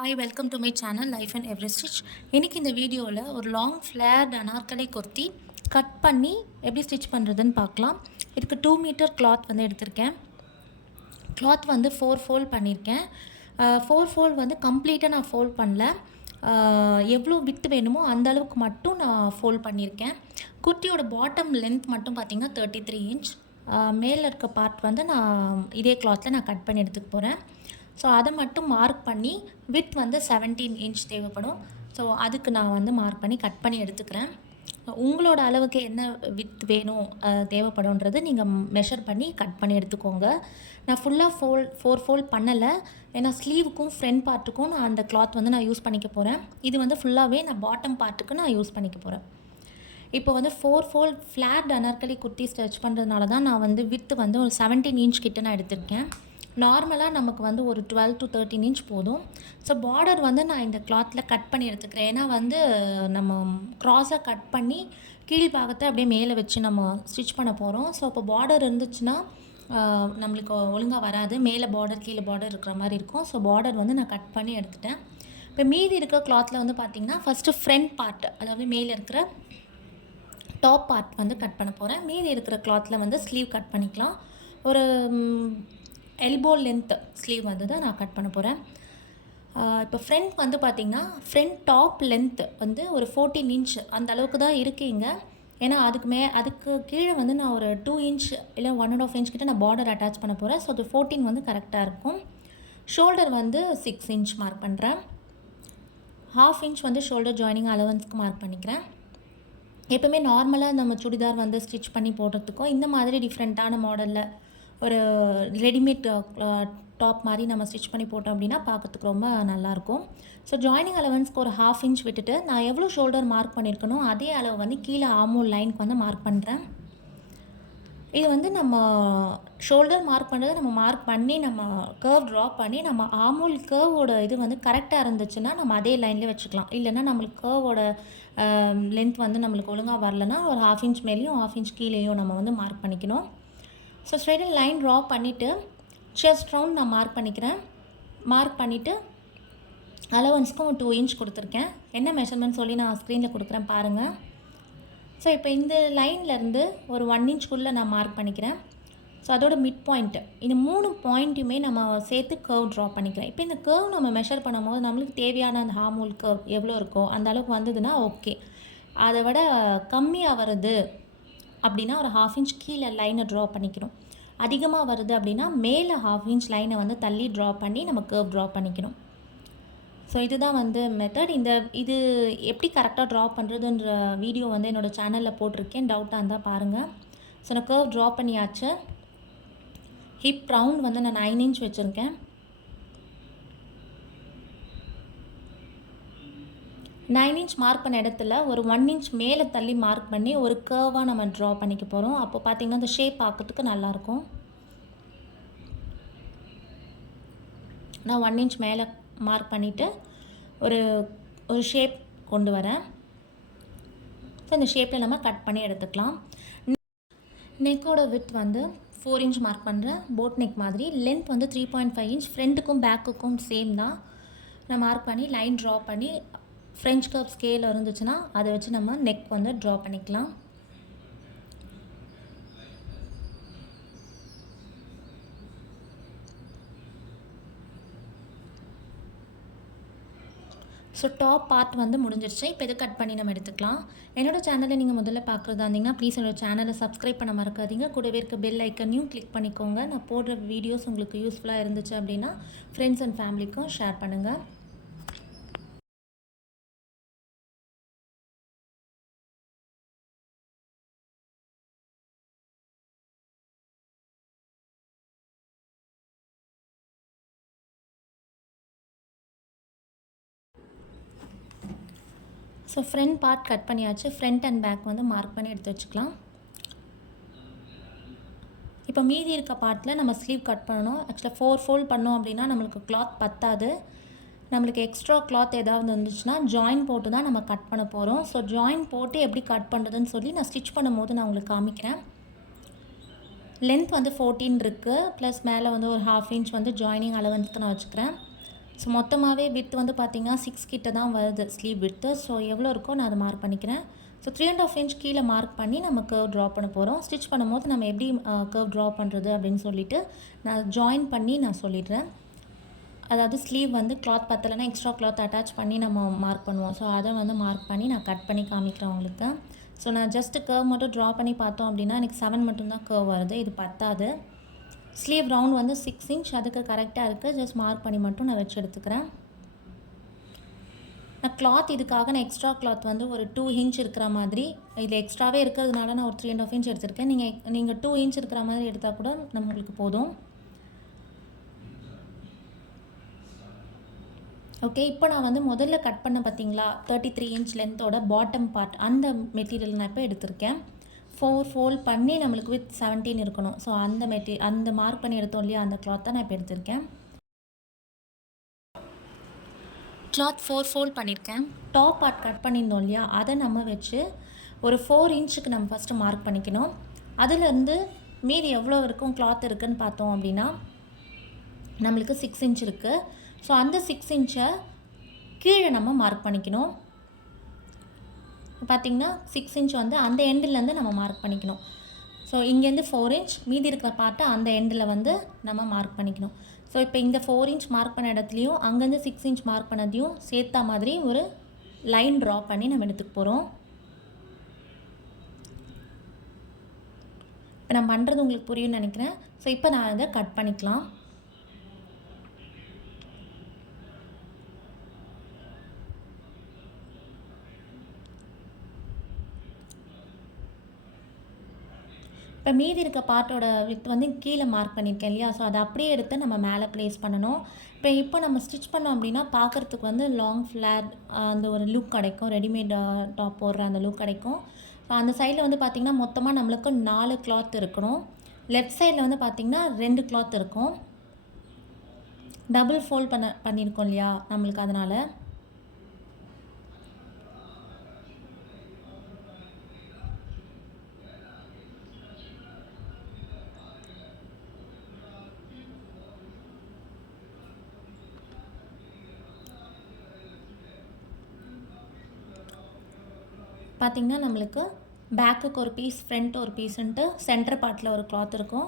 Hi welcome to my channel life and every stitch. இன்றைக்கி இந்த வீடியோவில் ஒரு லாங் ஃப்ளேர்ட் அனார்கலி குர்த்தி கட் பண்ணி எப்படி ஸ்டிச் பண்ணுறதுன்னு பார்க்கலாம். இதுக்கு 2 மீட்டர் கிளாத் வந்து எடுத்திருக்கேன். கிளாத் வந்து 4 ஃபோல்ட் பண்ணியிருக்கேன். 4 ஃபோல்ட் வந்து கம்ப்ளீட்டாக நான் ஃபோல்ட் பண்ணல. எவ்வளோ வித்து வேணுமோ அந்த அளவுக்கு மட்டும் நான் ஃபோல்ட் பண்ணியிருக்கேன். குர்த்தியோட பாட்டம் லென்த் மட்டும் பார்த்திங்கன்னா 33 இன்ச். மேலே இருக்க பார்ட் வந்து நான் இதே கிளாத்தில் நான் கட் பண்ணி எடுத்துக்க போகிறேன். ஸோ அதை மட்டும் மார்க் பண்ணி வித் வந்து 17 இன்ச் தேவைப்படும். ஸோ அதுக்கு நான் வந்து மார்க் பண்ணி கட் பண்ணி எடுத்துக்கிறேன். உங்களோட அளவுக்கு என்ன வித் வேணும் தேவைப்படும்ன்றது நீங்கள் மெஷர் பண்ணி கட் பண்ணி எடுத்துக்கோங்க. நான் ஃபுல்லாக ஃபோர் ஃபோல்ட் பண்ணலை, ஏன்னா ஸ்லீவுக்கும் ஃப்ரண்ட் பார்ட்டுக்கும் நான் அந்த கிளாத் வந்து நான் யூஸ் பண்ணிக்க போகிறேன். இது வந்து ஃபுல்லாகவே நான் பாட்டம் பார்ட்டுக்கு நான் யூஸ் பண்ணிக்க போகிறேன். இப்போ வந்து 4 fold flat Anarkali kurti stitch பண்ணுறதுனால தான் நான் வந்து வித்து வந்து ஒரு 17 இன்ச் கிட்ட நான் எடுத்திருக்கேன். நார்மலாக நமக்கு வந்து ஒரு 12 to 13 இன்ச் போதும். ஸோ பார்டர் வந்து நான் இந்த கிளாத்தில் கட் பண்ணி எடுத்துக்கிறேன். ஏன்னா வந்து நம்ம க்ராஸாக கட் பண்ணி கீழ் பாகத்தை அப்படியே மேலே வச்சு நம்ம ஸ்டிச் பண்ண போகிறோம். ஸோ அப்போ பார்டர் இருந்துச்சுன்னா நம்மளுக்கு ஒழுங்காக வராது. மேலே பார்டர் கீழே பார்டர் இருக்கிற மாதிரி இருக்கும். ஸோ பார்டர் வந்து நான் கட் பண்ணி எடுத்துட்டேன். இப்போ மீதி இருக்க கிளாத்தில் வந்து பார்த்திங்கன்னா ஃபஸ்ட்டு ஃப்ரண்ட் பார்ட், அதாவது மேலே இருக்கிற டாப் பார்ட் வந்து கட் பண்ண போகிறேன். மீதி இருக்கிற கிளாத்தில் வந்து ஸ்லீவ் கட் பண்ணிக்கலாம். ஒரு எல்போ லென்த் ஸ்லீவ் வந்து தான் நான் கட் பண்ண போகிறேன். இப்போ ஃப்ரண்ட் வந்து பார்த்திங்கன்னா ஃப்ரண்ட் டாப் லென்த் வந்து ஒரு 14 இன்ச் அந்த அளவுக்கு தான் இருக்கீங்க. ஏன்னா அதுக்கு கீழே வந்து நான் ஒரு 2 இன்ச் இல்லை 1.5 இன்ச் கிட்ட நான் பார்டர் அட்டாச் பண்ண போகிறேன். ஸோ அது 14 வந்து கரெக்டாக இருக்கும். ஷோல்டர் வந்து 6 இன்ச் மார்க் பண்ணுறேன். 1/2 இன்ச் வந்து ஷோல்டர் ஜாயினிங் அலவன்ஸ்க்கு மார்க் பண்ணிக்கிறேன். எப்போவுமே நார்மலாக நம்ம சுடிதார் வந்து ஸ்டிச் பண்ணி போடுறதுக்கும் இந்த மாதிரி டிஃப்ரெண்ட்டான மாடலில் ஒரு ரெடிமேட் டாப் மாதிரி நம்ம ஸ்டிச் பண்ணி போட்டோம் அப்படின்னா பார்க்கறதுக்கு ரொம்ப நல்லாயிருக்கும். ஸோ ஜாயினிங் அலவன்ஸ்க்கு ஒரு 1/2 இன்ச் விட்டுட்டு நான் எவ்வளோ ஷோல்டர் மார்க் பண்ணியிருக்கணும் அதே அளவு வந்து கீழே ஆர்மோல் லைனுக்கு வந்து மார்க் பண்ணுறேன். இது வந்து நம்ம ஷோல்டர் மார்க் பண்ணுறது நம்ம மார்க் பண்ணி நம்ம கர்வ் ட்ரா பண்ணி நம்ம ஆர்மோல் கர்வோட இது வந்து கரெக்டாக இருந்துச்சுன்னா நம்ம அதே லைன்லேயே வச்சுக்கலாம். இல்லைன்னா நம்மளுக்கு கர்வோட லென்த் வந்து நம்மளுக்கு ஒழுங்காக வரலன்னா ஒரு 1/2 இன்ச் மேலேயும் 1/2 இன்ச் கீழேயும் நம்ம வந்து மார்க் பண்ணிக்கணும். ஸோ ஸ்ட்ரைட்டாக லைன் ட்ரா பண்ணிவிட்டு செஸ்ட் ரவுண்ட் நான் மார்க் பண்ணிக்கிறேன். மார்க் பண்ணிவிட்டு அலவன்ஸ்க்கும் 2 இன்ச் கொடுத்துருக்கேன். என்ன மெஷர்மெண்ட் சொல்லி நான் ஸ்க்ரீனில் கொடுக்குறேன் பாருங்கள். ஸோ இப்போ இந்த லைன்லேருந்து ஒரு 1 இன்ச்குள்ளே நான் மார்க் பண்ணிக்கிறேன். ஸோ அதோட மிட் பாயிண்ட்டு இந்த 3 பாயிண்ட்டையுமே நம்ம சேர்த்து கர்வ் ட்ரா பண்ணிக்கிறேன். இப்போ இந்த கர்வ் நம்ம மெஷர் பண்ணும்போது நம்மளுக்கு தேவையான அந்த ஹார்மோல் கர்வ் எவ்வளோ இருக்கோ அந்த அளவுக்கு வந்ததுன்னா ஓகே. அதை விட கம்மியாக வருது அப்படின்னா ஒரு 1/2 இன்ச் கீழே லைனை ட்ரா பண்ணிக்கணும். அதிகமாக வருது அப்படின்னா மேலே 1/2 இன்ச் லைனை வந்து தள்ளி ட்ரா பண்ணி நம்ம கர்வ் ட்ரா பண்ணிக்கணும். ஸோ இதுதான் வந்து மெத்தட். இது எப்படி கரெக்டாக ட்ரா பண்ணுறதுன்ற வீடியோ வந்து என்னோடய சேனலில் போட்டிருக்கேன். டவுட்டாக இருந்தால் பாருங்கள். ஸோ நான் கர்வ் ட்ரா பண்ணியாச்சு. ஹிப் ரவுண்ட் வந்து நான் 9 இன்ச் வச்சுருக்கேன். 9 இன்ச் மார்க் பண்ண இடத்துல ஒரு 1 இன்ச் மேலே தள்ளி மார்க் பண்ணி ஒரு கர்வாக நம்ம ட்ரா பண்ணிக்க போகிறோம். அப்போ பார்த்திங்கன்னா அந்த ஷேப் பார்க்கறதுக்கு நல்லாயிருக்கும். நான் 1 இன்ச் மேலே மார்க் பண்ணிவிட்டு ஒரு ஷேப் கொண்டு வரேன். ஸோ இந்த ஷேப்பில் நம்ம கட் பண்ணி எடுத்துக்கலாம். நெக்கோட வித் வந்து 4 இன்ச் மார்க் பண்ணுறேன். போட் நெக் மாதிரி. லென்த் வந்து 3.5 இன்ச். ஃப்ரண்ட்டுக்கும் பேக்குக்கும் சேம் தான். நான் மார்க் பண்ணி லைன் ட்ரா பண்ணி ஃப்ரெஞ்ச் கர்வ் ஸ்கேல் இருந்துச்சுன்னா அதை வச்சு நம்ம நெக் வந்து ட்ரா பண்ணிக்கலாம். ஸோ டாப் பார்ட் வந்து முடிஞ்சிருச்சு. இப்போ இதை கட் பண்ணி நம்ம எடுத்துக்கலாம். என்னோடய சேனலை நீங்கள் முதல்ல பார்க்குறதா இருந்தீங்கன்னா ப்ளீஸ் என்னோடய சேனலை சப்ஸ்கிரைப் பண்ண மறக்காதீங்க. கூடவே இருக்க பெல் ஐக்கனையும் கிளிக் பண்ணிக்கோங்க. நான் போடுற வீடியோஸ் உங்களுக்கு யூஸ்ஃபுல்லாக இருந்துச்சு அப்படின்னா ஃப்ரெண்ட்ஸ் அண்ட் ஃபேமிலிக்கும் ஷேர் பண்ணுங்கள். ஸோ ஃப்ரண்ட் பார்ட் கட் பண்ணியாச்சு. ஃப்ரண்ட் அண்ட் பேக் வந்து மார்க் பண்ணி எடுத்து வச்சுக்கலாம். இப்போ மீதி இருக்க பார்ட்டில் நம்ம ஸ்லீவ் கட் பண்ணணும். ஆக்சுவலாக 4 ஃபோல்ட் பண்ணோம் அப்படின்னா நம்மளுக்கு கிளாத் பத்தாது. நம்மளுக்கு எக்ஸ்ட்ரா கிளாத் ஏதாவது இருந்துச்சுன்னா ஜாயின் போட்டு தான் நம்ம கட் பண்ண போகிறோம். ஸோ ஜாயின் போட்டு எப்படி கட் பண்ணுறதுன்னு சொல்லி நான் ஸ்டிச் பண்ணும்போது நான் உங்களுக்கு காமிக்கிறேன். லென்த் வந்து 14 இருக்குது. ப்ளஸ் மேலே வந்து ஒரு 1/2 இன்ச் வந்து ஜாயினிங் அலவன்ஸ்க்கு நான் வச்சுக்கிறேன். ஸோ மொத்தமாகவே வித் வந்து பார்த்திங்கன்னா 6 கிட்ட தான் வருது ஸ்லீவ் வித்து. ஸோ எவ்வளோ இருக்கோ நான் அதை மார்க் பண்ணிக்கிறேன். ஸோ 3.5 இன்ச் கீழே மார்க் பண்ணி நம்ம கர்வ் ட்ரா பண்ண போகிறோம். ஸ்டிச் பண்ணும்போது நம்ம எப்படி கர்வ் ட்ரா பண்ணுறது அப்படின்னு சொல்லிட்டு நான் ஜாயின் பண்ணி நான் சொல்லிடுறேன். அதாவது ஸ்லீவ் வந்து கிளாத் பத்தலைன்னா எக்ஸ்ட்ரா கிளாத் அட்டாச் பண்ணி நம்ம மார்க் பண்ணுவோம். ஸோ அதை வந்து மார்க் பண்ணி நான் கட் பண்ணி காமிக்கிறேன் உங்களுக்கு. ஸோ நான் ஜஸ்ட்டு கர்வ் மட்டும் ட்ரா பண்ணி பார்த்தோம் அப்படின்னா எனக்கு 7 மட்டும்தான் கர்வ் வருது. இது பத்தாது. ஸ்லீவ் ரவுண்ட் வந்து 6 இன்ச் அதுக்கு கரெக்டாக இருக்குது. ஜஸ்ட் மார்க் பண்ணி மட்டும் நான் வச்சு எடுத்துக்கிறேன். நான் கிளாத் இதுக்காக நான் எக்ஸ்ட்ரா கிளாத் வந்து ஒரு 2 இன்ச் இருக்கிற மாதிரி, இதில் எக்ஸ்ட்ராவே இருக்கிறதுனால நான் ஒரு 3.5 இன்ச் எடுத்திருக்கேன். நீங்கள் 2 இன்ச் இருக்கிற மாதிரி எடுத்தால் கூட நம்மளுக்கு போதும். ஓகே, இப்போ நான் வந்து முதல்ல கட் பண்ண பார்த்தீங்களா 33 இன்ச் லென்த்தோட பாட்டம் பார்ட், அந்த மெட்டீரியல் நான் இப்போ எடுத்திருக்கேன். 4 ஃபோல்ட் பண்ணி நம்மளுக்கு வித் 17 இருக்கணும். ஸோ அந்த மார்க் பண்ணி எடுத்தோம் இல்லையா, அந்த கிளாத் தான் நான் இப்போ எடுத்திருக்கேன். கிளாத் 4 ஃபோல்ட் பண்ணியிருக்கேன். டாப் பார்ட் கட் பண்ணியிருந்தோம் இல்லையா, அதை நம்ம வச்சு ஒரு 4 இன்ச்சுக்கு நம்ம ஃபஸ்ட்டு மார்க் பண்ணிக்கணும். அதுலேருந்து மீதி எவ்வளோ இருக்கும் கிளாத் இருக்குதுன்னு பார்த்தோம் அப்படின்னா நம்மளுக்கு 6 இன்ச் இருக்குது. ஸோ அந்த 6 இன்ச்சை கீழே நம்ம மார்க் பண்ணிக்கணும். பார்த்திங்கன்னா 6 இன்ச் வந்து அந்த எண்டிலேருந்து நம்ம மார்க் பண்ணிக்கணும். ஸோ இங்கேருந்து 4 இன்ச் மீதி இருக்கிற பார்ட்டை அந்த எண்டில் வந்து நம்ம மார்க் பண்ணிக்கணும். ஸோ இப்போ இந்த 4 இன்ச் மார்க் பண்ண இடத்துலையும் அங்கேருந்து 6 இன்ச் மார்க் பண்ணதையும் சேர்த்தா மாதிரி ஒரு லைன் ட்ரா பண்ணி நம்ம எடுத்துக்க போகிறோம். இப்போ நான் பண்ணுறது உங்களுக்கு புரியும்னு நினைக்கிறேன். ஸோ இப்போ நான் அதை கட் பண்ணிக்கலாம். இப்போ மீதி இருக்க பார்ட்டோட வித் வந்து கீழே மார்க் பண்ணியிருக்கேன் இல்லையா, ஸோ அதை அப்படியே எடுத்து நம்ம மேலே ப்ளேஸ் பண்ணணும். இப்போ நம்ம ஸ்டிச் பண்ணோம் அப்படின்னா பார்க்குறதுக்கு வந்து லாங் ஃப்ளேர் அந்த ஒரு லுக் கிடைக்கும். ரெடிமேட் டாப் போடுற அந்த லுக் கிடைக்கும். ஸோ அந்த சைடில் வந்து பார்த்திங்கன்னா மொத்தமாக நம்மளுக்கு 4 கிளாத் இருக்கணும். லெஃப்ட் சைடில் வந்து பார்த்திங்கன்னா 2 கிளாத் இருக்கும். டபுள் ஃபோல்ட் பண்ணியிருக்கோம் இல்லையா நம்மளுக்கு, அதனால் பார்த்திங்கன்னா நம்மளுக்கு பேக்குக்கு ஒரு பீஸ், ஃப்ரண்ட் ஒரு பீஸுன்ட்டு சென்டர் பார்ட்டில் ஒரு கிளாத் இருக்கும்.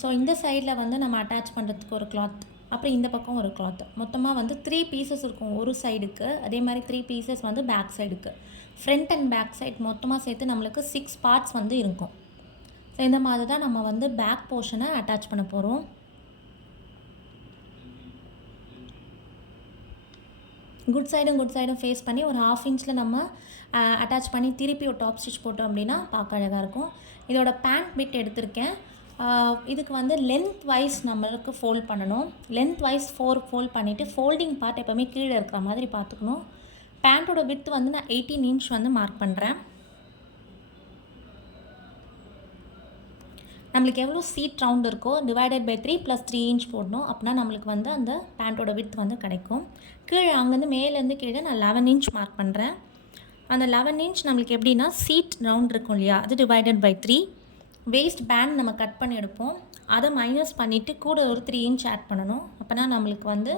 ஸோ இந்த சைடில் வந்து நம்ம அட்டாச் பண்ணுறதுக்கு ஒரு கிளாத், அப்புறம் இந்த பக்கம் ஒரு கிளாத், மொத்தமாக வந்து 3 பீசஸ் இருக்கும் ஒரு சைடுக்கு. அதே மாதிரி 3 பீசஸ் வந்து பேக் சைடுக்கு. ஃப்ரண்ட் அண்ட் பேக் சைட் மொத்தமாக சேர்த்து நம்மளுக்கு 6 பார்ட்ஸ் வந்து இருக்கும். ஸோ இந்த மாதிரி தான் நம்ம வந்து பேக் போர்ஷனை அட்டாச் பண்ண போகிறோம். குட் சைடும் ஃபேஸ் பண்ணி ஒரு 1/2 இன்ச்சில் நம்ம அட்டாச் பண்ணி திருப்பி ஒரு டாப் ஸ்டிச் போட்டோம் அப்படின்னா பார்க்க அழகாக இருக்கும். இதோட பேண்ட் பிட் எடுத்திருக்கேன். இதுக்கு வந்து லென்த் வைஸ் நம்மளுக்கு ஃபோல்ட் பண்ணணும். லென்த் வைஸ் 4 ஃபோல்ட் பண்ணிவிட்டு ஃபோல்டிங் பார்ட் எப்போவுமே கீழே இருக்கிற மாதிரி பார்த்துக்கணும். பேண்ட்டோட வித் வந்து நான் 18 இன்ச் வந்து மார்க் பண்ணுறேன். நம்மளுக்கு எவ்வளோ சீட் ரவுண்ட் இருக்கோ டிவைடட் பை 3 + 3 இன்ச் போடணும். அப்படின்னா நம்மளுக்கு வந்து அந்த பேண்ட்டோட வித் வந்து கிடைக்கும். கீழே அங்கேருந்து மேலேருந்து கீழே நான் 11 இன்ச் மார்க் பண்ணுறேன். அந்த 11 இன்ச் நம்மளுக்கு எப்படின்னா சீட் ரவுண்ட் இருக்கும் இல்லையா, அது டிவைடட் பை 3. வேஸ்ட் பேண்ட் நம்ம கட் பண்ணி எடுப்போம். அதை மைனஸ் பண்ணிவிட்டு கூட ஒரு 3 இன்ச் ஆட் பண்ணணும். அப்போனா நம்மளுக்கு வந்து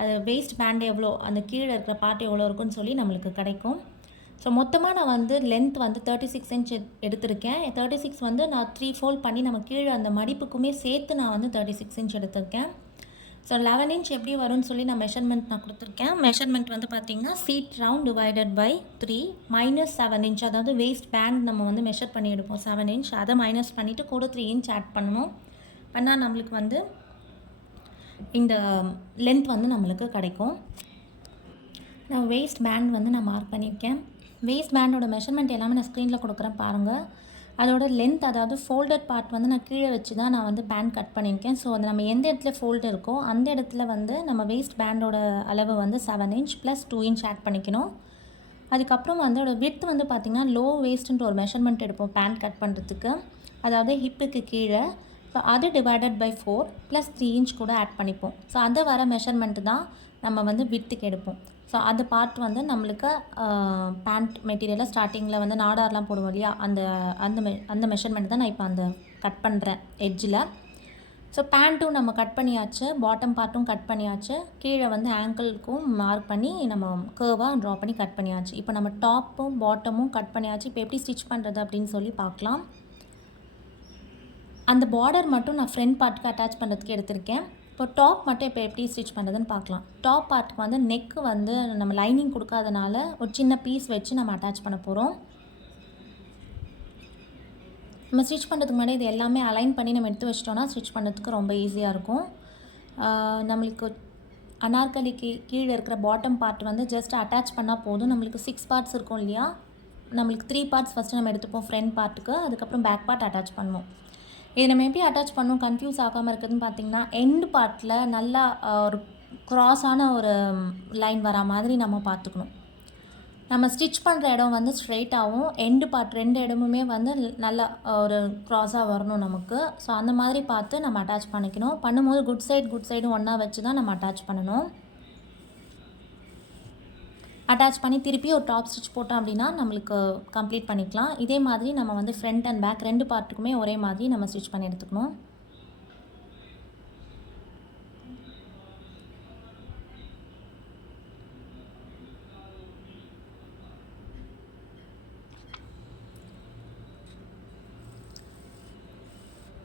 அது வேஸ்ட் பேண்ட் எவ்வளோ, அந்த கீழே இருக்கிற பார்ட் எவ்வளோ இருக்குன்னு சொல்லி நம்மளுக்கு கிடைக்கும். ஸோ மொத்தமாக நான் வந்து லென்த் வந்து 36 இன்ச் எடுத்திருக்கேன். 36 வந்து நான் 3 ஃபோல்ட் பண்ணி நம்ம கீழே அந்த மடிப்புக்குமே சேர்த்து நான் வந்து 36 இன்ச் எடுத்திருக்கேன். ஸோ 11 இன்ச் எப்படி வரும்னு சொல்லி நான் மெஷர்மெண்ட் நான் கொடுத்துருக்கேன். மெஷர்மெண்ட் வந்து பார்த்திங்கன்னா seat round divided by 3 - 7 inch, அதாவது வேஸ்ட் பேண்ட் நம்ம வந்து மெஷர் பண்ணி எடுப்போம் 7 இன்ச், அதை மைனஸ் பண்ணிவிட்டு கூட 3 இன்ச் ஆட் பண்ணணும். பண்ணால் நம்மளுக்கு வந்து இந்த லென்த் வந்து நம்மளுக்கு கிடைக்கும். நான் வேஸ்ட் பேண்ட் வந்து நான் மார்க் பண்ணியிருக்கேன். வேஸ்ட் பேண்டோட மெஷர்மெண்ட் எல்லாமே நான் ஸ்க்ரீனில் கொடுக்குறேன் பாருங்கள். அதோட லென்த், அதாவது ஃபோல்டட் பார்ட் வந்து நான் கீழே வச்சு தான் நான் வந்து பேண்ட் கட் பண்ணியிருக்கேன். ஸோ அது நம்ம எந்த இடத்துல ஃபோல்டு இருக்கோ அந்த இடத்துல வந்து நம்ம வேஸ்ட் பேண்டோட அளவு வந்து 7 இன்ச் + 2 இன்ச் ஆட் பண்ணிக்கணும். அதுக்கப்புறம் அதோட விட்த் வந்து பார்த்திங்கன்னா லோ வேஸ்ட்டுன்ற ஒரு மெஷர்மெண்ட் எடுப்போம் பேண்ட் கட் பண்ணுறதுக்கு, அதாவது ஹிப்புக்கு கீழே. ஸோ அது டிவைடட் பை 4 + 3 இன்ச் கூட ஆட் பண்ணிப்போம். ஸோ அதை வர மெஷர்மெண்ட்டு தான் நம்ம வந்து விட்த்துக்கு எடுப்போம். ஸோ அந்த பார்ட் வந்து நம்மளுக்கு பேண்ட் மெட்டீரியலில் ஸ்டார்டிங்கில் வந்து நாடார்லாம் போடுவோம் இல்லையா, அந்த மெஷர்மெண்ட் தான் நான் இப்போ அந்த கட் பண்ணுறேன் எட்ஜில். ஸோ பேண்ட்டும் நம்ம கட் பண்ணியாச்சு, பாட்டம் பார்ட்டும் கட் பண்ணியாச்சு, கீழே வந்து ஆங்கிள்க்கும் மார்க் பண்ணி நம்ம கர்வாக ட்ரா பண்ணி கட் பண்ணியாச்சு. இப்போ நம்ம டாப்பும் பாட்டமும் கட் பண்ணியாச்சு. இப்போ எப்படி ஸ்டிச் பண்ணுறது அப்படின்னு சொல்லி பார்க்கலாம். அந்த பார்டர் மட்டும் நான் ஃப்ரண்ட் பார்ட்டுக்கு அட்டாச் பண்ணுறதுக்கு எடுத்திருக்கேன். இப்போ டாப் மட்டும் இப்போ எப்படி ஸ்டிச் பண்ணுறதுன்னு பார்க்கலாம். டாப் பார்ட்டுக்கு வந்து நெக்கு வந்து நம்ம லைனிங் கொடுக்காதனால ஒரு சின்ன பீஸ் வச்சு நம்ம அட்டாச் பண்ண போகிறோம். நம்ம ஸ்டிச் பண்ணுறதுக்கு முன்னாடி இது எல்லாமே அலைன் பண்ணி நம்ம எடுத்து வச்சிட்டோன்னா ஸ்டிச் பண்ணுறதுக்கு ரொம்ப ஈஸியாக இருக்கும். நம்மளுக்கு அனார்கலிக்கு கீழே இருக்கிற பாட்டம் பார்ட் வந்து ஜஸ்ட் அட்டாச் பண்ணால் போதும். நம்மளுக்கு 6 பார்ட்ஸ் இருக்கும் இல்லையா, நம்மளுக்கு 3 பார்ட்ஸ் ஃபஸ்ட்டு நம்ம எடுத்துப்போம் ஃப்ரண்ட் பார்ட்டுக்கு, அதுக்கப்புறம் பேக் பார்ட் அட்டாச் பண்ணுவோம். இது நம்ம எப்படி அட்டாச் பண்ணணும் கன்ஃபியூஸ் ஆகாமல் இருக்குதுன்னு பார்த்தீங்கன்னா, எண்டு பார்ட்டில் நல்லா ஒரு க்ராஸான ஒரு லைன் வரா மாதிரி நம்ம பார்த்துக்கணும். நம்ம ஸ்டிச் பண்ணுற இடம் வந்து ஸ்ட்ரெயிட்டாகவும், எண்டு பார்ட் 2 இடமுமே வந்து நல்லா ஒரு க்ராஸாக வரணும் நமக்கு. ஸோ அந்த மாதிரி பார்த்து நம்ம அட்டாச் பண்ணிக்கணும். பண்ணும்போது குட் சைடும் ஒன்றா வச்சு தான் நம்ம அட்டாச் பண்ணணும். அட்டாச் பண்ணி திருப்பி ஒரு டாப் ஸ்டிச் போட்டோம் அப்படின்னா நம்மளுக்கு கம்ப்ளீட் பண்ணிக்கலாம். இதே மாதிரி நம்ம வந்து ஃப்ரண்ட் அண்ட் பேக் 2 பார்ட்டுக்குமே ஒரே மாதிரி நம்ம ஸ்டிச் பண்ணி எடுத்துக்கணும்.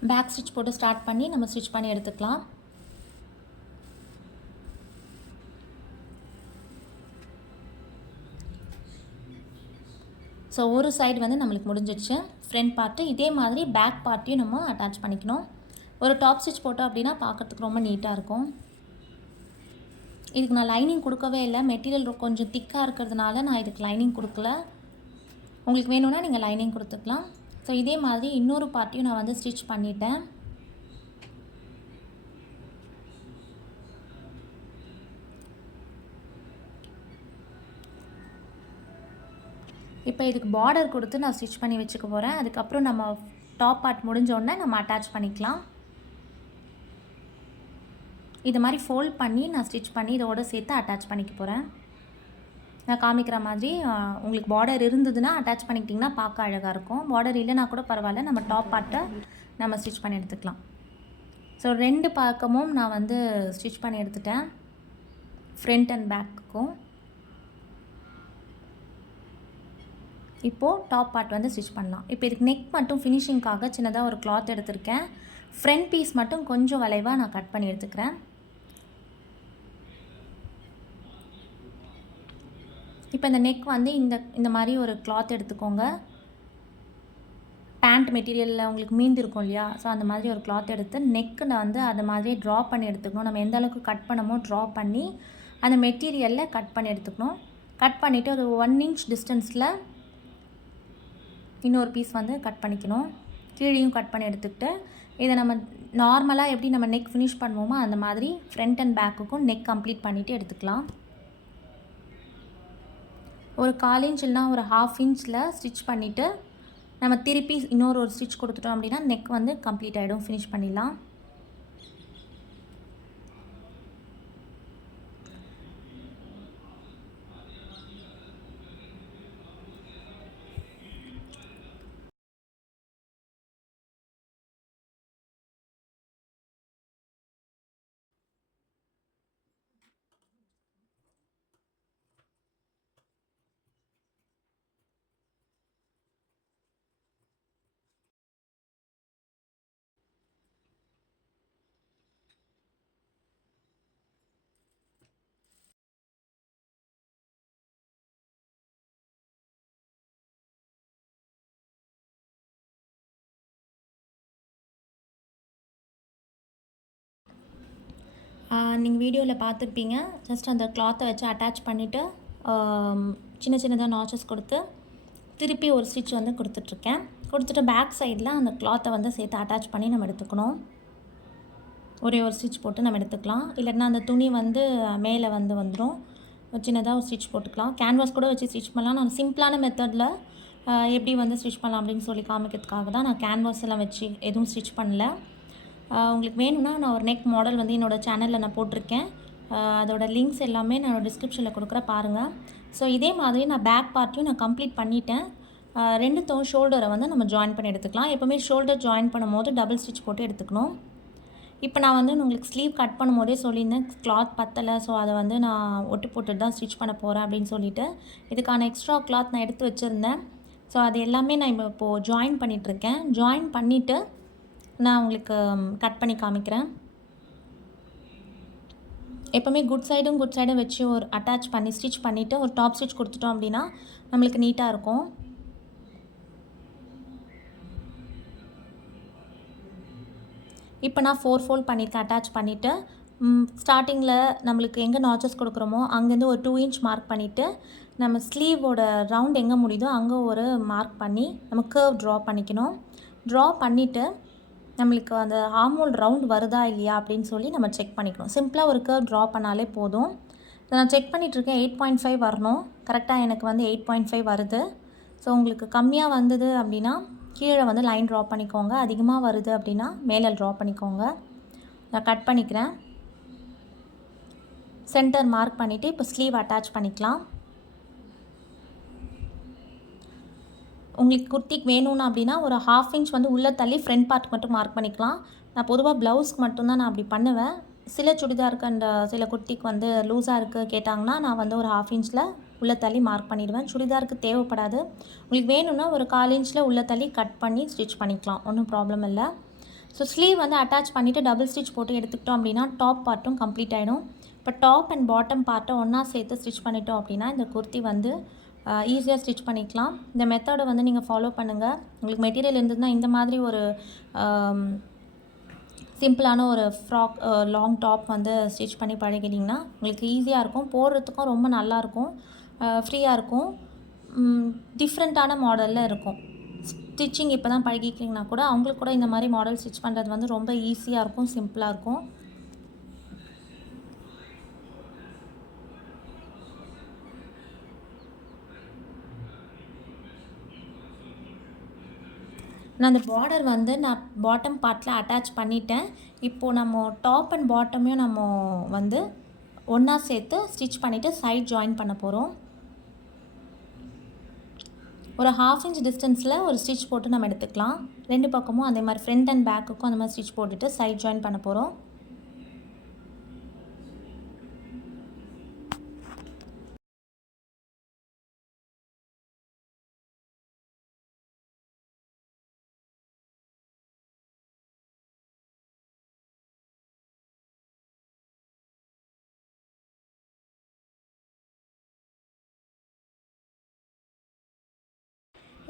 பேக் ஸ்டிச் போட்டு ஸ்டார்ட் பண்ணி நம்ம ஸ்டிச் பண்ணி எடுத்துக்கலாம். ஸோ ஒரு சைடு வந்து நம்மளுக்கு முடிஞ்சிடுச்சு ஃப்ரண்ட் பார்ட்டு. இதே மாதிரி பேக் பார்ட்டையும் நம்ம அட்டாச் பண்ணிக்கணும். ஒரு டாப் ஸ்டிச் போட்டோம் அப்படின்னா பார்க்குறதுக்கு ரொம்ப நீட்டாக இருக்கும். இதுக்கு நான் லைனிங் கொடுக்கவே இல்லை, மெட்டீரியல் கொஞ்சம் திக்காக இருக்கிறதுனால நான் இதுக்கு லைனிங் கொடுக்கல. உங்களுக்கு வேணும்னா நீங்கள் லைனிங் கொடுத்துக்கலாம். ஸோ இதே மாதிரி இன்னொரு பார்ட்டையும் நான் வந்து ஸ்டிச் பண்ணிட்டேன். இப்போ இதுக்கு பார்டர் கொடுத்து நான் ஸ்டிச் பண்ணி வச்சுக்க போகிறேன். அதுக்கப்புறம் நம்ம டாப் பார்ட் முடிஞ்சோடனே நம்ம அட்டாச் பண்ணிக்கலாம். இது மாதிரி ஃபோல்ட் பண்ணி நான் ஸ்டிச் பண்ணி இதோடு சேர்த்து அட்டாச் பண்ணிக்க போகிறேன். நான் காமிக்கிற மாதிரி உங்களுக்கு பார்டர் இருந்ததுன்னா அட்டாச் பண்ணிக்கிட்டிங்கன்னா பார்க்க அழகாக இருக்கும். பார்டர் இல்லைனா கூட பரவாயில்ல, நம்ம டாப் பார்ட்டை நம்ம ஸ்டிச் பண்ணி எடுத்துக்கலாம். ஸோ 2 பக்கமும் நான் வந்து ஸ்டிச் பண்ணி எடுத்துட்டேன், ஃப்ரண்ட் அண்ட் பேக்குக்கும். இப்போது டாப் பார்ட் வந்து ஸ்டிச் பண்ணலாம். இப்போ இதுக்கு நெக் மட்டும் ஃபினிஷிங்காக சின்னதாக ஒரு கிளாத் எடுத்திருக்கேன். ஃப்ரண்ட் பீஸ் மட்டும் கொஞ்சம் வளைவாக நான் கட் பண்ணி எடுத்துக்கிறேன். இப்போ இந்த நெக் வந்து இந்த மாதிரி ஒரு கிளாத் எடுத்துக்கோங்க. பேண்ட் மெட்டீரியலில் உங்களுக்கு மீந்திருக்கும் இல்லையா, ஸோ அந்த மாதிரி ஒரு கிளாத் எடுத்து நெக்கில் வந்து அது மாதிரி ட்ரா பண்ணி எடுத்துக்கணும். நம்ம எந்த அளவுக்கு கட் பண்ணமோ ட்ரா பண்ணி அந்த மெட்டீரியலில் கட் பண்ணி எடுத்துக்கணும். கட் பண்ணிவிட்டு ஒரு 1 இன்ச் டிஸ்டன்ஸில் இன்னொரு பீஸ் வந்து கட் பண்ணிக்கணும். கீழேயும் கட் பண்ணி எடுத்துக்கிட்டு இதை நம்ம நார்மலாக எப்படி நம்ம நெக் ஃபினிஷ் பண்ணுவோமோ அந்த மாதிரி ஃப்ரண்ட் அண்ட் பேக்குக்கும் நெக் கம்ப்ளீட் பண்ணிவிட்டு எடுத்துக்கலாம். ஒரு 1/4 இன்ச் இல்லைனா ஒரு 1/2 இன்ச்சில் ஸ்டிச் பண்ணிவிட்டு நம்ம திருப்பி இன்னொரு ஸ்டிச் கொடுத்துட்டோம் அப்படின்னா நெக் வந்து கம்ப்ளீட் ஆகிடும், ஃபினிஷ் பண்ணிடலாம். நீங்கள் வீடியோவில் பார்த்துருப்பீங்க, ஜஸ்ட் அந்த கிளாத்தை வச்சு அட்டாச் பண்ணிவிட்டு சின்ன சின்னதாக நாச்சஸ் கொடுத்து திருப்பி ஒரு ஸ்டிச் வந்து கொடுத்துட்ருக்கேன். கொடுத்துட்டு பேக் சைடில் அந்த கிளாத்தை வந்து சேர்த்து அட்டாச் பண்ணி நம்ம எடுத்துக்கணும். ஒரே ஒரு ஸ்டிச் போட்டு நம்ம எடுத்துக்கலாம். இல்லைன்னா அந்த துணி வந்து மேலே வந்து வந்துடும். சின்னதாக ஒரு ஸ்டிச் போட்டுக்கலாம். கேன்வாஸ் கூட வச்சு ஸ்டிச் பண்ணலாம். நான் சிம்பிளான மெத்தடில் எப்படி வந்து ஸ்டிச் பண்ணலாம் அப்படின்னு சொல்லி காமிக்கிறதுக்காக தான் நான் கேன்வாஸ் எல்லாம் வச்சு எதுவும் ஸ்டிச் பண்ணல. உங்களுக்கு வேணும்னா நான் ஒரு நெக் மாடல் வந்து என்னோடய சேனலில் நான் போட்டிருக்கேன். அதோட லிங்க்ஸ் எல்லாமே நான் டிஸ்கிரிப்ஷனில் கொடுக்குறேன் பாருங்கள். ஸோ இதே மாதிரி நான் பேக் பார்ட்டையும் நான் கம்ப்ளீட் பண்ணிட்டேன். 2 ஷோல்டரை வந்து நம்ம ஜாயின் பண்ணி எடுத்துக்கலாம். எப்போவுமே ஷோல்டர் ஜாயின் பண்ணும்போது டபுள் ஸ்டிச் போட்டு எடுத்துக்கணும். இப்போ நான் வந்து உங்களுக்கு ஸ்லீவ் கட் பண்ணும்போதே சொல்லியிருந்தேன் கிளாத் பத்தலை, ஸோ அதை வந்து நான் ஒட்டி போட்டுட்டு தான் ஸ்டிச் பண்ண போகிறேன் அப்படின்னு சொல்லிட்டு இதுக்கான எக்ஸ்ட்ரா கிளாத் நான் எடுத்து வச்சுருந்தேன். ஸோ அது எல்லாமே நான் இப்போது ஜாயின் பண்ணிகிட்ருக்கேன். ஜாயின் பண்ணிவிட்டு நான் உங்களுக்கு கட் பண்ணி காமிக்கிறேன். எப்போவுமே குட் சைடும் வச்சு ஒரு அட்டாச் பண்ணி ஸ்டிச் பண்ணிவிட்டு ஒரு டாப் ஸ்டிச் கொடுத்துட்டோம் அப்படின்னா நம்மளுக்கு நீட்டாக இருக்கும். இப்போ நான் 4 ஃபோல்ட் பண்ணியிருக்கேன். அட்டாச் பண்ணிவிட்டு ஸ்டார்டிங்கில் நம்மளுக்கு எங்கே நாச்சஸ் கொடுக்குறோமோ அங்கேருந்து ஒரு 2 இன்ச் மார்க் பண்ணிவிட்டு நம்ம ஸ்லீவோட ரவுண்ட் எங்கே முடியுதோ அங்கே ஒரு மார்க் பண்ணி நம்ம கர்வ் ட்ரா பண்ணிக்கணும். ட்ரா பண்ணிவிட்டு நம்மளுக்கு அந்த ஆர்மோல் ரவுண்ட் வருதா இல்லையா அப்படின்னு சொல்லி நம்ம செக் பண்ணிக்கணும். சிம்பிளாக ஒரு கர்வ் ட்ரா பண்ணாலே போதும். நான் செக் பண்ணிகிட்ருக்கேன். 8.5 வரணும். கரெக்டாக எனக்கு வந்து 8.5 வருது. ஸோ உங்களுக்கு கம்மியாக வந்தது அப்படின்னா கீழே வந்து லைன் ட்ரா பண்ணிக்கோங்க. அதிகமாக வருது அப்படின்னா மேலே ட்ரா பண்ணிக்கோங்க. நான் கட் பண்ணிக்கிறேன். சென்டர் மார்க் பண்ணிவிட்டு இப்போ ஸ்லீவ் அட்டாச் பண்ணிக்கலாம். உங்களுக்கு குர்த்திக்கு வேணும்னா அப்படின்னா ஒரு 1/2 இன்ச் வந்து உள்ளே தள்ளி ஃப்ரண்ட் பார்ட் மட்டும் மார்க் பண்ணிக்கலாம். நான் பொதுவாக ப்ளவுஸ்க்கு மட்டும்தான் நான் அப்படி பண்ணுவேன். சில சுடிதாருக்கு அண்ட் சில குர்த்திக்கு வந்து லூஸாக இருக்குது கேட்டாங்கன்னா நான் வந்து ஒரு 1/2 இன்ச்சில் உள்ளே தள்ளி மார்க் பண்ணிடுவேன். சுடிதாருக்கு தேவைப்படாது. உங்களுக்கு வேணும்னா ஒரு 1/4 இன்ச்சில் உள்ளே தள்ளி கட் பண்ணி ஸ்டிச் பண்ணிக்கலாம். ஒன்றும் ப்ராப்ளம் இல்லை. ஸோ ஸ்லீவ் வந்து அட்டாச் பண்ணிவிட்டு டபுள் ஸ்டிச் போட்டு எடுத்துக்கிட்டோம் அப்படின்னா டாப் பார்ட்டும் கம்ப்ளீட் ஆகிடும். இப்போ டாப் அண்ட் பாட்டம் பார்ட்டை ஒன்றா சேர்த்து ஸ்டிச் பண்ணிட்டோம் அப்படின்னா இந்த குர்த்தி வந்து ஈஸியாக ஸ்டிச் பண்ணிக்கலாம். இந்த மெத்தடை வந்து நீங்கள் ஃபாலோ பண்ணுங்கள். உங்களுக்கு மெட்டீரியல் இருந்ததுன்னா இந்த மாதிரி ஒரு சிம்பிளான ஒரு ஃப்ராக் லாங் டாப் வந்து ஸ்டிச் பண்ணி பழகிட்டிங்கன்னா உங்களுக்கு ஈஸியாக இருக்கும். போடுறதுக்கும் ரொம்ப நல்லாயிருக்கும். ஃப்ரீயாக இருக்கும். டிஃப்ரெண்ட்டான மாடலில் இருக்கும். ஸ்டிச்சிங் இப்போ தான் பழகிக்கிங்கன்னா கூட அவங்களுக்கு கூட இந்த மாதிரி மாடல் ஸ்டிச் பண்ணுறது வந்து ரொம்ப ஈஸியாக இருக்கும், சிம்பிளாக இருக்கும். நான் அந்த பார்டர் வந்து நான் பாட்டம் பார்ட்டில் அட்டாச் பண்ணிட்டேன். இப்போது நம்ம டாப் அண்ட் பாட்டமையும் நம்ம வந்து ஒன்றா சேர்த்து ஸ்டிச் பண்ணிவிட்டு சைட் ஜாயின் பண்ண போகிறோம். ஒரு 1/2 இன்ச் டிஸ்டன்ஸில் ஒரு ஸ்டிச் போட்டு நம்ம எடுத்துக்கலாம். 2 பக்கமும் அதே மாதிரி ஃப்ரண்ட் அண்ட் பேக்குக்கும் அந்த மாதிரி ஸ்டிச் போட்டுட்டு சைட் ஜாயின் பண்ண போகிறோம்.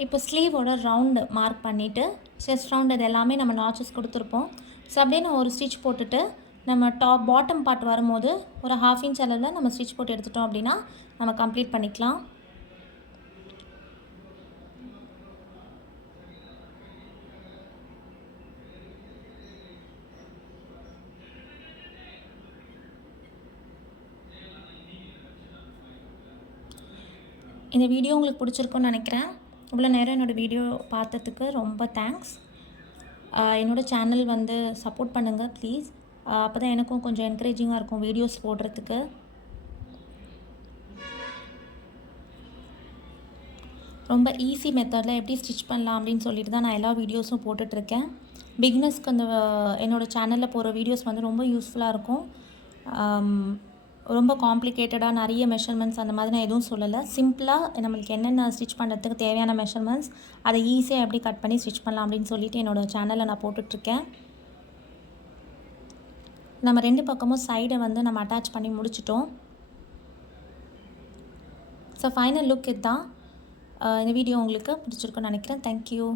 இப்போ ஸ்லீவோட ரவுண்டு மார்க் பண்ணிவிட்டு செஸ்ட் ரவுண்ட் இது எல்லாமே நம்ம நாச்சஸ் கொடுத்துருப்போம். ஸோ அப்படியே நான் ஒரு ஸ்டிச் போட்டுட்டு நம்ம பாட்டம் பார்ட் வரும்போது ஒரு 1/2 இன்ச் அளவில் நம்ம ஸ்டிச் போட்டு எடுத்துட்டோம் அப்படின்னா நம்ம கம்ப்ளீட் பண்ணிக்கலாம். இந்த வீடியோ உங்களுக்கு பிடிச்சிருக்குன்னு நினைக்கிறேன். இவ்வளோ நேரம் என்னோடய வீடியோ பார்த்ததுக்கு ரொம்ப தேங்க்ஸ். என்னோடய சேனல் வந்து சப்போர்ட் பண்ணுங்கள் ப்ளீஸ். அப்போ தான் எனக்கும் கொஞ்சம் என்கரேஜிங்காக இருக்கும் வீடியோஸ் போடுறதுக்கு. ரொம்ப ஈஸி மெத்தடில் எப்படி ஸ்டிச் பண்ணலாம் அப்படின்னு சொல்லிட்டு தான் நான் எல்லா வீடியோஸும் போட்டுட்ருக்கேன். பிகினர்ஸ்க்கு அந்த என்னோடய சேனலில் போகிற வீடியோஸ் வந்து ரொம்ப யூஸ்ஃபுல்லாக இருக்கும். ரொம்ப காம்ப்ளிகேட்டடாக நிறைய மெஷர்மெண்ட்ஸ் அந்த மாதிரி நான் எதுவும் சொல்லலை. சிம்பிளாக நம்மளுக்கு என்னென்ன ஸ்டிச் பண்ணுறதுக்கு தேவையான மெஷர்மெண்ட்ஸ் அதை ஈஸியாக எப்படி கட் பண்ணி ஸ்டிச் பண்ணலாம் அப்படின்னு சொல்லிட்டு என்னோடய சேனலில் நான் போட்டுட்ருக்கேன். நம்ம 2 பக்கமும் சைடை வந்து நம்ம அட்டாச் பண்ணி முடிச்சிட்டோம். ஸோ ஃபைனல் லுக் இதுதான். இந்த வீடியோ உங்களுக்கு பிடிச்சிருக்குன்னு நினைக்கிறேன். தேங்க்யூ.